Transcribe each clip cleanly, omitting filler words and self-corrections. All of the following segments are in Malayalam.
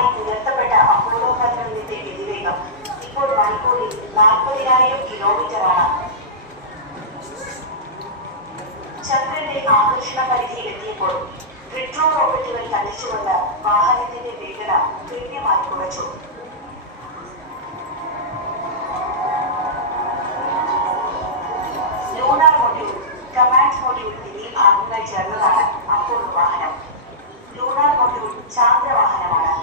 ആദ്യമായി ഉയർത്തപ്പെട്ട അപ്പോളോ 11 ഗതിവേഗം ഇപ്പോൾ മണിക്കൂറിൽ 40,000 കിലോമീറ്ററാണ്. ചന്ദ്രന്റെ ആകർഷണ പരിധിയിലെത്തിയപ്പോൾ റിട്രോ റോക്കറ്റുകൾ തള്ളിച്ചുകൊണ്ട് വാഹനത്തിന്റെ വേഗത ഗണ്യമായി കുറച്ചു. ലൂണാർ മൊഡ്യൂൾ, കമാൻഡ് മൊഡ്യൂൾ എന്നീ ഭാഗങ്ങൾ ചേർന്നതാണ് അപ്പോളോ വാഹനം. ലൂണാർ മൊഡ്യൂൾ ചാന്ദ്രവാഹനമാണ്.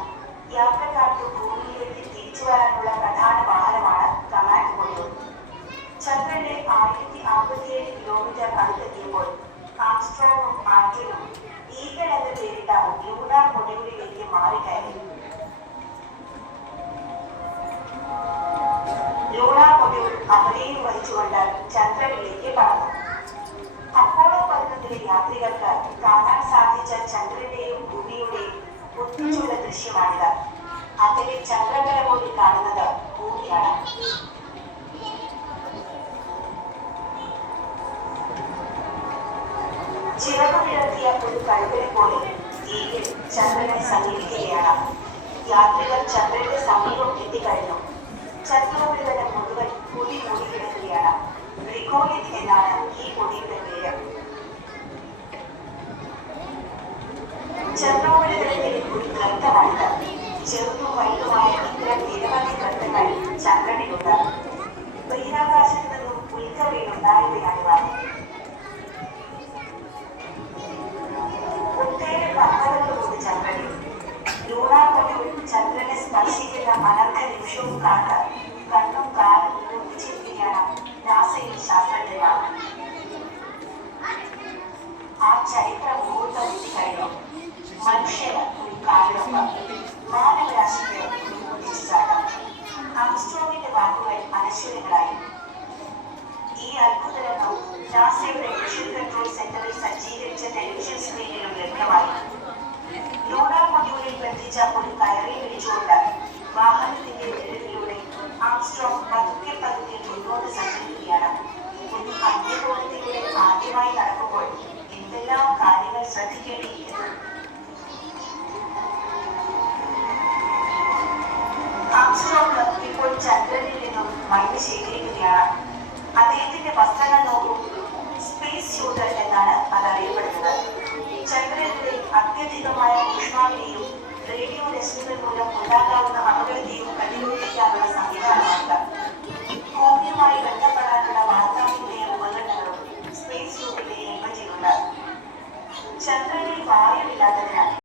യാത്രക്കാർക്ക് ഭൂമിയിലേക്ക് തിരിച്ചു വരാനുള്ള പ്രധാന വാഹനമാണ് കമാൻഡ് മൊഡ്യൂൾ. ചന്ദ്രന്റെ 1057 കിലോമീറ്റർ അടുത്തെത്തിയപ്പോൾ ആംസ്ട്രോങ്ങും ആൽഡ്രിനും ഈഗിൾ എന്ന് പേരിട്ട ലൂണാർ മൊഡ്യൂളിലേക്ക് മാറിക്കയറി. ലൂണാർ മൊഡ്യൂൾ അമരയും വഹിച്ചുകൊണ്ട് ചന്ദ്രനിലേക്ക് പറന്നു. അപ്പോളോ 11 യാത്രികർക്ക് കാണാൻ സാധിച്ച ചന്ദ്രന്റെയും ഭൂമിയുടെയും ഒന്നിച്ചുള്ള ദൃശ്യമാണിത്. അതിലെ ചന്ദ്രകല പോലും കാണുന്നത് ഭൂമിയാണ്. ചിറകുവിടർത്തിയ ഒരു കഴുകനെ പോലെ ഈഗിൾ ചന്ദ്രനെ സമീപിക്കുകയാണ്. യാത്രികർ ചന്ദ്രന്റെ സമീപം എത്തിക്കഴിഞ്ഞു. ചന്ദ്രോപരിതലം മുഴുവൻ പൊടി മൂടി കിടക്കുകയാണ്. റിക്കോയിഡ് എന്നാണ് ഈ പൊടിയുടെ പേര്. ചന്ദ്രോപരിതലത്തിലെ ഒരു ഗർത്തമാണിത്. ചെറുതും വലുതുമായ ഇത്തരം നിരവധി ഗർത്തങ്ങൾ ചന്ദ്രനിലുണ്ട്. ബഹിരാകാശത്ത് നിന്നും ഉൽക്കവയിലുണ്ടായവയാണിവ. ഒട്ടേറെ പർവ്വതങ്ങളുണ്ട് ചന്ദ്രനിൽ. ലൂണാർ മൊഡ്യൂൾ ചന്ദ്രനെ സ്പർശിക്കുന്ന അനർഘ നിമിഷവും കാത്ത് കണ്ണും കാലും ഒന്നിച്ചിരിക്കുകയാണ് നാസയിൽ ശാസ്ത്രജ്ഞന്മാർ. ആ ചരിത്ര മുഹൂർത്തം എത്തിക്കഴിഞ്ഞു. മനുഷ്യന് ഒരു കാലൊപ്പ്, മാനവരാശിക്ക് ഒരു കുതിച്ചുചാട്ടം. ആംസ്ട്രോങ്ങിന്റെ വാക്കുകൾ അനശ്വരങ്ങളായി. ഈ അത്ഭുതരംഗം നാസയുടെ മിഷൻ കൺട്രോൾ സെന്ററിൽ സജ്ജീകരിച്ച ടെലിവിഷൻ സ്ക്രീനിലും ലഭ്യമായി. ലൂണാർ മൊഡ്യൂളിൽ ബന്ധിച്ച ഒരു കയറിൽ പിടിച്ചുകൊണ്ട് വാഹനത്തിന്റെ നിഴലിലൂടെ ആംസ്ട്രോങ് പതുക്കെ പതുക്കെ മുന്നോട്ട് സഞ്ചരിക്കുകയാണ്. ഒരു അന്യഗോളത്തിലൂടെ ആദ്യമായി നടക്കുമ്പോൾ എന്തെല്ലാം കാര്യങ്ങൾ ശ്രദ്ധിക്കേണ്ടിയിരിക്കുന്നു. ആംസ്ട്രോങ് ഇപ്പോൾ ചന്ദ്രനിൽ നിന്നും മണ്ണ് ശേഖരിക്കുകയാണ്. അദ്ദേഹത്തിന്റെ വസ്ത്രങ്ങൾ നോക്കൂ. സ്പേസ് സ്യൂട്ട് എന്നാണ് അതറിയപ്പെടുന്നത്. ചന്ദ്രനിലെ അത്യധികമായ ഊഷ്മാവിനെയും റേഡിയോ രശ്മികൾ മൂലം ഉണ്ടാകാവുന്ന അപകടത്തെയും പ്രതിരോധിക്കാനുള്ള